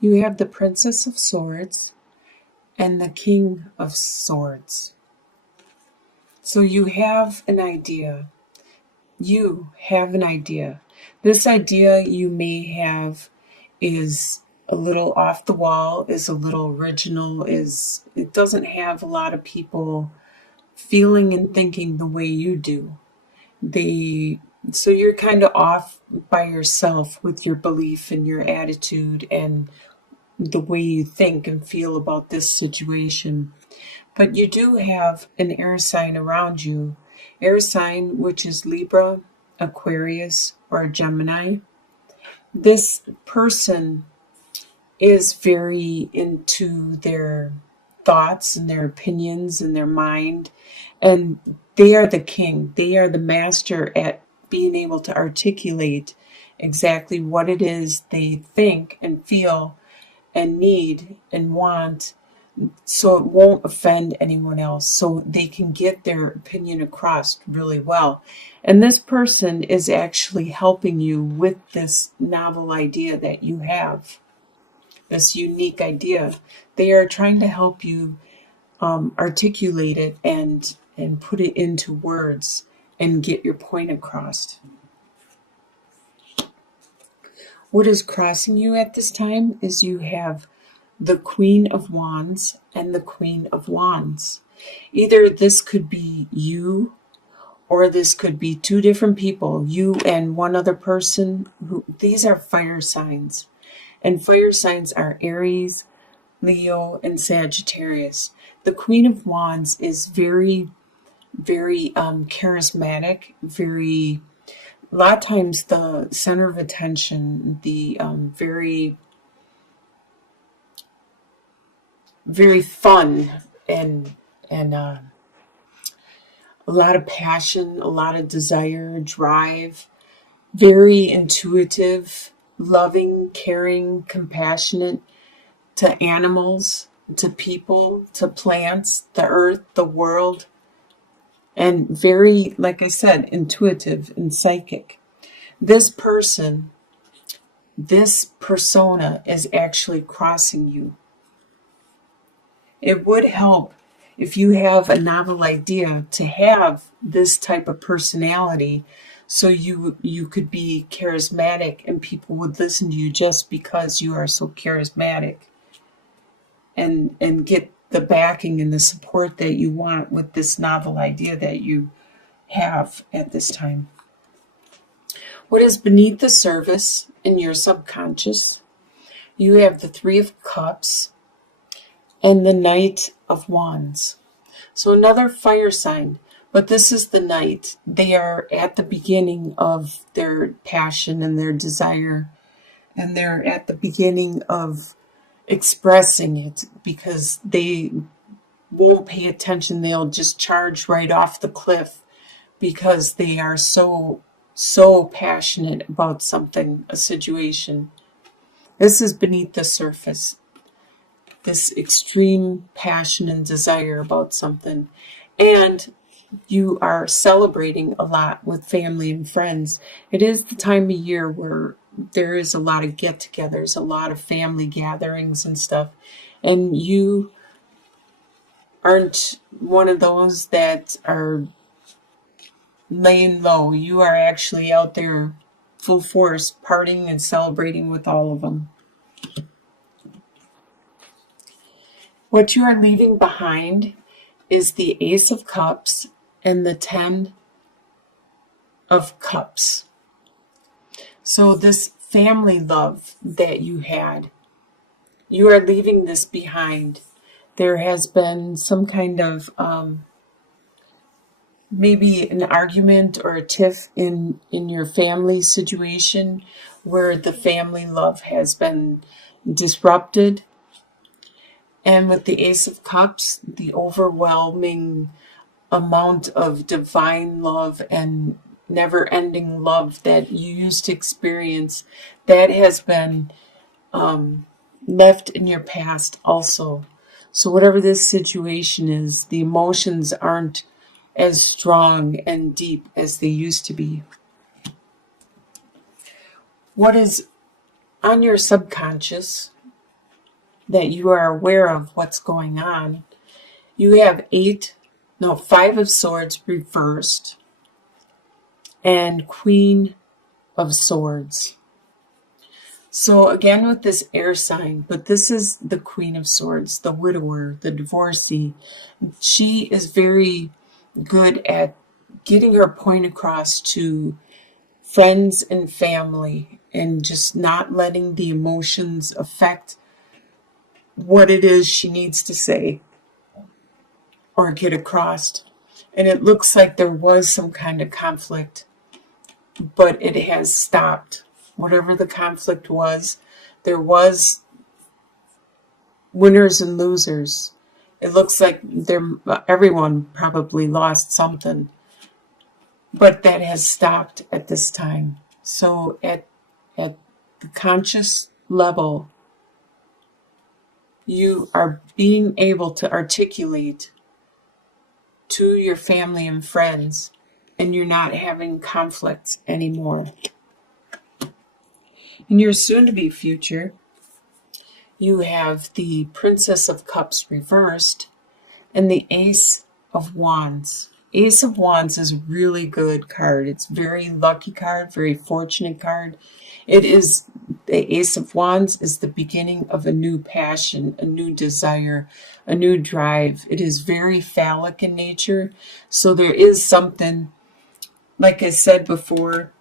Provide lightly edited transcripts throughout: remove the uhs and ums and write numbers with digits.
You have the Princess of Swords and the King of Swords. So you have an idea. You have an idea. This idea you may have is a little off the wall, is a little original, it doesn't have a lot of people feeling and thinking the way you do. So you're kind of off by yourself with your belief and your attitude and the way you think and feel about this situation. But you do have an air sign around you. Air sign, which is Libra, Aquarius, or Gemini. This person is very into their thoughts and their opinions and their mind. And they are the king. They are the master at being able to articulate exactly what it is they think and feel and need and want, so it won't offend anyone else, so they can get their opinion across really well. And this person is actually helping you with this novel idea that you have, this unique idea. They are trying to help you articulate it and put it into words and get your point across. What is crossing you at this time is you have the Queen of Wands and the Queen of Wands. Either this could be you, or this could be two different people, you and one other person. These are fire signs. And fire signs are Aries, Leo, and Sagittarius. The Queen of Wands is very, very charismatic, a lot of times the center of attention, the very, very fun and a lot of passion, a lot of desire, drive, very intuitive, loving, caring, compassionate to animals, to people, to plants, the earth, the world, and very, like I said, intuitive and psychic. This person, this persona is actually crossing you. It would help if you have a novel idea to have this type of personality, so you could be charismatic and people would listen to you just because you are so charismatic, and get the backing and the support that you want with this novel idea that you have at this time. What is beneath the surface in your subconscious? You have the Three of Cups and the Knight of Wands. So another fire sign, but this is the Knight. They are at the beginning of their passion and their desire, and they're at the beginning of expressing it, because they won't pay attention. They'll just charge right off the cliff because they are so passionate about something, a situation. This is beneath the surface, this extreme passion and desire about something. And you are celebrating a lot with family and friends. It is the time of year where there is a lot of get-togethers, a lot of family gatherings and stuff. And you aren't one of those that are laying low. You are actually out there full force, partying and celebrating with all of them. What you are leaving behind is the Ace of Cups and the Ten of Cups. So this family love that you had, you are leaving this behind. There has been some kind of maybe an argument or a tiff in your family situation where the family love has been disrupted. And with the Ace of Cups, the overwhelming amount of divine love and never-ending love that you used to experience, that has been left in your past also. So whatever this situation is, the emotions aren't as strong and deep as they used to be. What is on your subconscious that you are aware of what's going on. You have 5 of Swords reversed and Queen of Swords. So again with this air sign, but this is the Queen of Swords, the widower, the divorcee. She is very good at getting her point across to friends and family and just not letting the emotions affect what it is she needs to say or get across. And it looks like there was some kind of conflict, but it has stopped. Whatever the conflict was, there was winners and losers. It looks like everyone probably lost something, but that has stopped at this time. So at the conscious level, you are being able to articulate to your family and friends, and you're not having conflicts anymore. In your soon-to-be future, you have the Princess of Cups reversed and the Ace of Wands. Ace of Wands is a really good card. It's a very lucky card, very fortunate card. The Ace of Wands is the beginning of a new passion, a new desire, a new drive. It is very phallic in nature. So there is something, like I said before,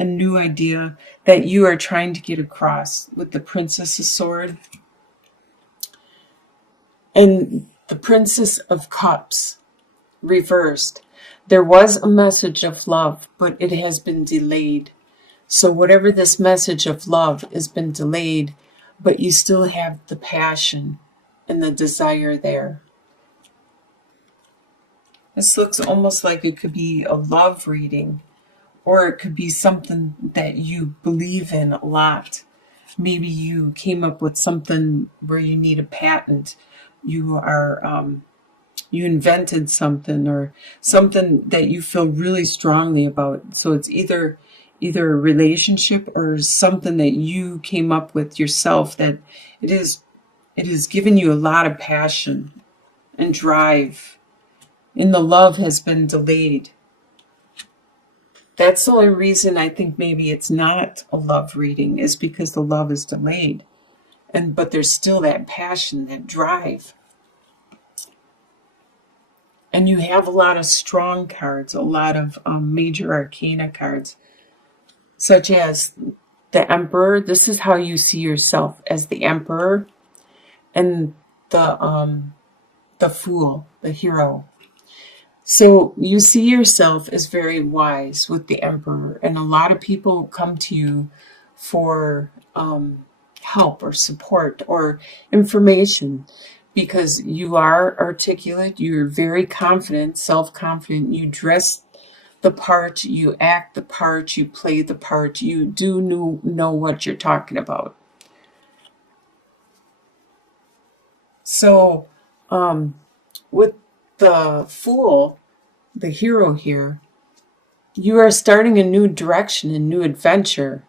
a new idea that you are trying to get across with the Princess of Swords and the Princess of Cups reversed. There was a message of love, but it has been delayed. So whatever this message of love has been delayed, but you still have the passion and the desire there. This looks almost like it could be a love reading, or it could be something that you believe in a lot. Maybe you came up with something where you need a patent. You invented something, or something that you feel really strongly about. So it's either a relationship or something that you came up with yourself, that it is given you a lot of passion and drive, and the love has been delayed. That's the only reason I think maybe it's not a love reading, is because the love is delayed. But there's still that passion, that drive. And you have a lot of strong cards, a lot of major arcana cards, such as the Emperor. This is how you see yourself, as the Emperor, and the Fool, the hero. So you see yourself as very wise with the Emperor, and a lot of people come to you for help or support or information, because you are articulate, you're very confident, self-confident, you dress the part, you act the part, you play the part, you do know what you're talking about. So with the Fool, the hero here, you are starting a new direction, a new adventure.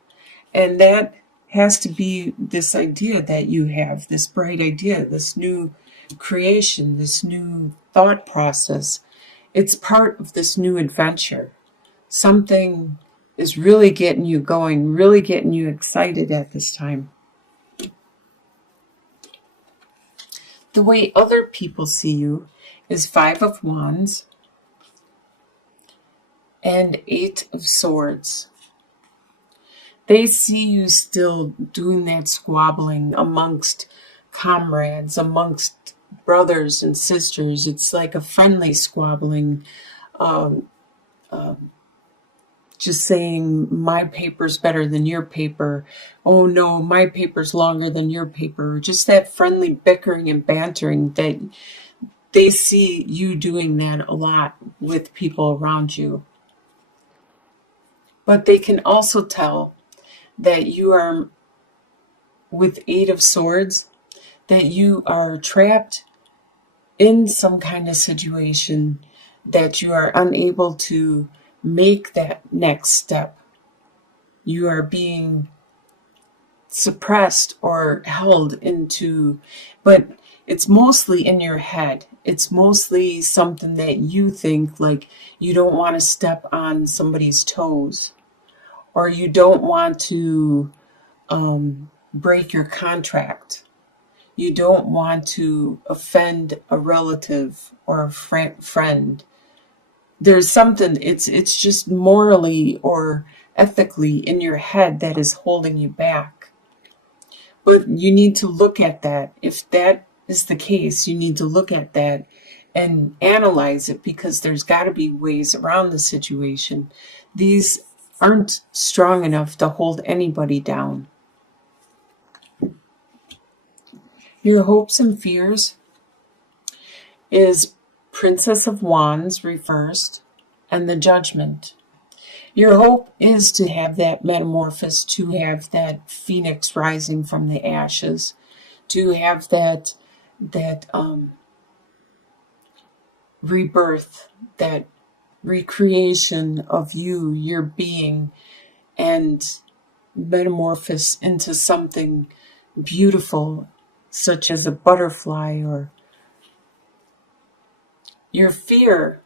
And that has to be this idea that you have, this bright idea, this new creation, this new thought process. It's part of this new adventure. Something is really getting you going, really getting you excited at this time. The way other people see you is 5 of Wands and 8 of Swords. They see you still doing that squabbling amongst comrades, amongst brothers and sisters. It's like a friendly squabbling, just saying, my paper's better than your paper. Oh no, my paper's longer than your paper. Just that friendly bickering and bantering, that they see you doing that a lot with people around you. But they can also tell that you are, with 8 of Swords, that you are trapped in some kind of situation, that you are unable to make that next step. You are being suppressed or held into, but it's mostly in your head. It's mostly something that you think, like you don't want to step on somebody's toes, or you don't want to break your contract. You don't want to offend a relative or a friend. There's something, it's just morally or ethically in your head that is holding you back. But you need to look at that. If that is the case, you need to look at that and analyze it, because there's got to be ways around the situation. These aren't strong enough to hold anybody down. Your hopes and fears is Princess of Wands reversed and the Judgment. Your hope is to have that metamorphosis, to have that phoenix rising from the ashes, to have that rebirth, that recreation of you, your being, and metamorphose into something beautiful, such as a butterfly. Or your fear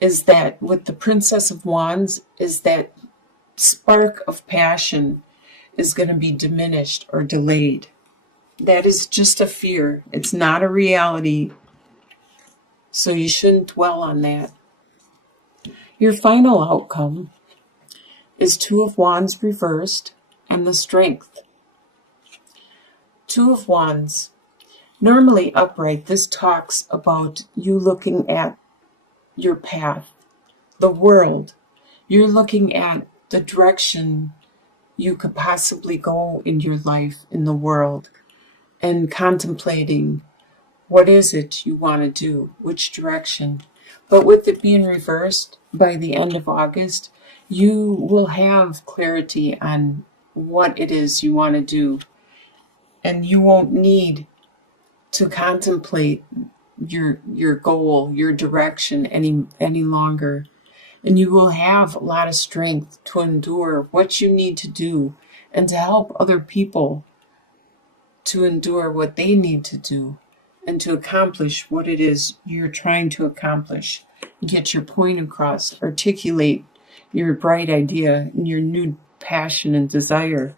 is that with the Princess of Wands is that spark of passion is going to be diminished or delayed. That is just a fear. It's not a reality. So you shouldn't dwell on that. Your final outcome is Two of Wands reversed and the Strength. Two of Wands. Normally upright, this talks about you looking at your path, the world. You're looking at the direction you could possibly go in your life, in the world, and contemplating what is it you want to do, which direction. But with it being reversed, by the end of August, you will have clarity on what it is you want to do. And you won't need to contemplate your goal, your direction any longer. And you will have a lot of strength to endure what you need to do and to help other people to endure what they need to do and to accomplish what it is you're trying to accomplish. Get your point across, articulate your bright idea and your new passion and desire.